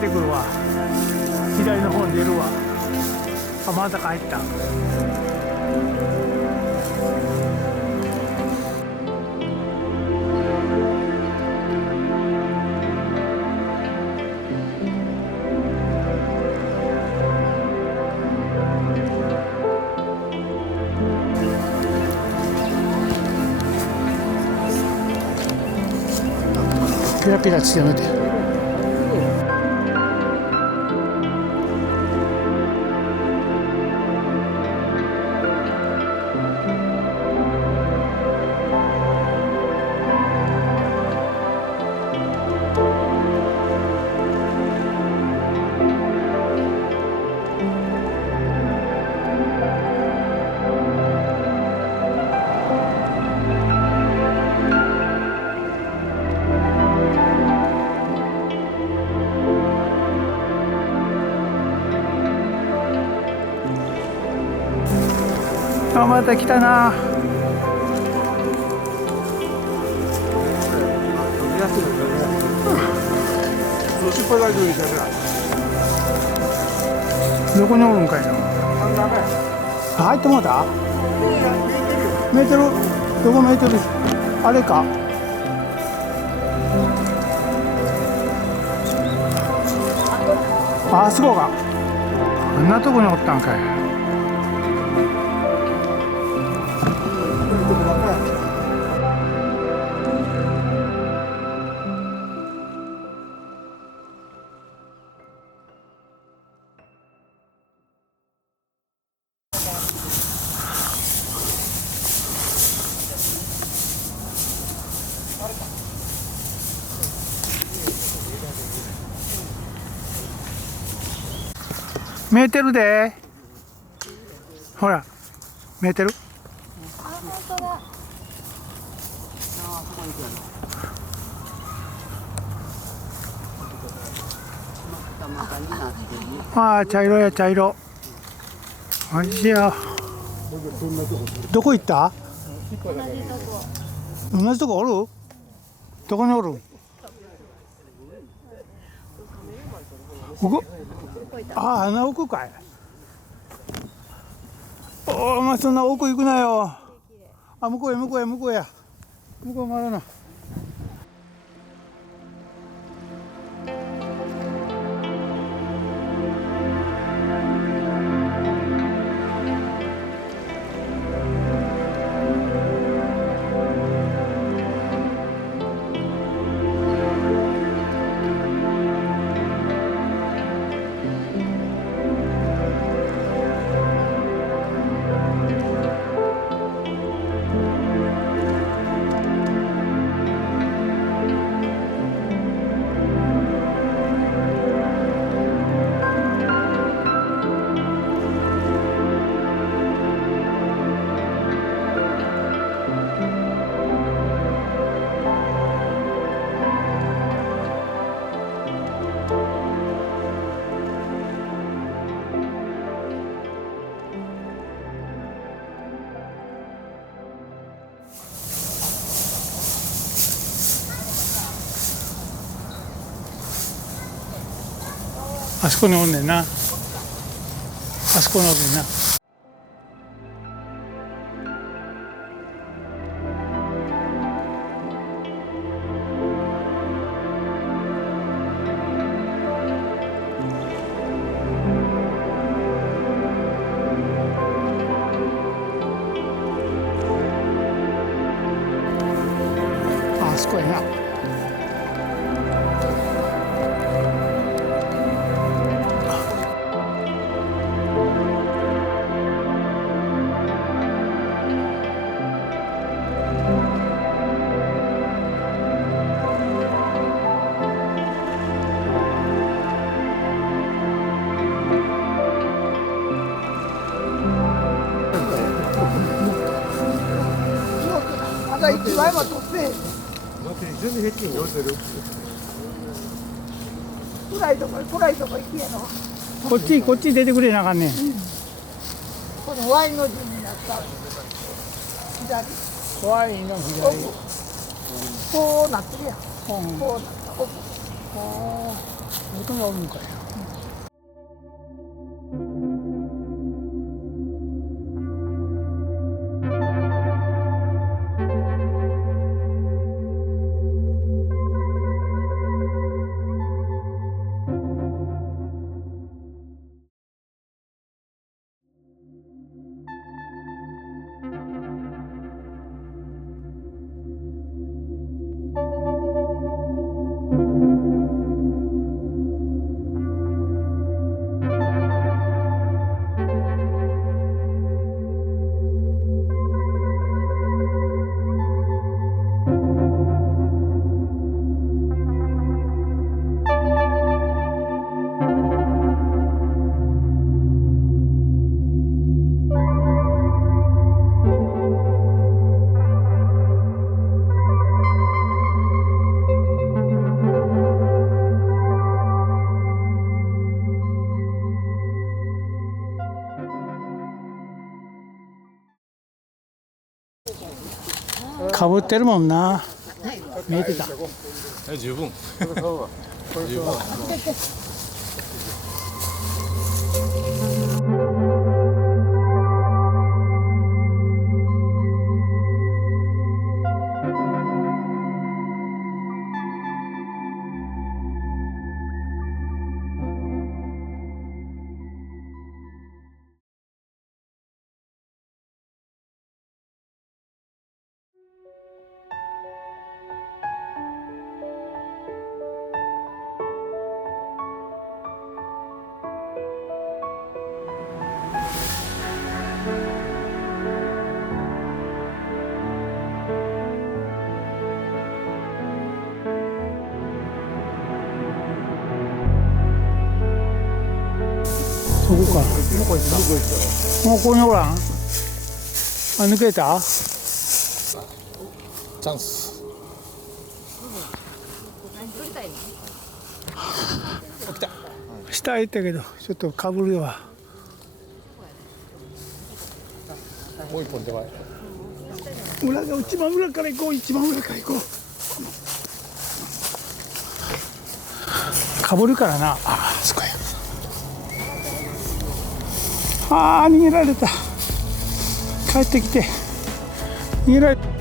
出てくるわ。左の方に出るわ。あ、また帰った。ピラピラしてやめて。あ、また来たな。どこにおるんかいな。入ってもうた？メーテル？どこメーテル？あれか。あそこか。あんなとこにおったんかい。見えてるで。ほら、見えてる。あ、本当だ。ああ、茶色や茶色。おいしいよ。どこ行った？同じとこおる？どこにおる？ここ？ああ、あの奥かい。おお、まあ、そんな奥行くなよ。あ、向こうや向こうや向こうや。向こうまだな。あそこにおんねんな。あそこにおるねんな。あそこやな。が一枚も取って全然平均寄せる暗いとこ行けやの。こっち出てくれなあかんねん。このワインの字になった左怖いの左。こうなってるやん。こうなった奥。大人おるんかい。かぶってるもんな。見えてた。十分。十分。そこか。もうここにおらん。あ、抜けた。チャンス。下行ったけど、ちょっとかぶるわ。もう一本手前。裏が一番裏から行こう。一番裏から行こう。かぶるからな。あ、そこや。ああ、逃げられた。帰ってきて逃げられた。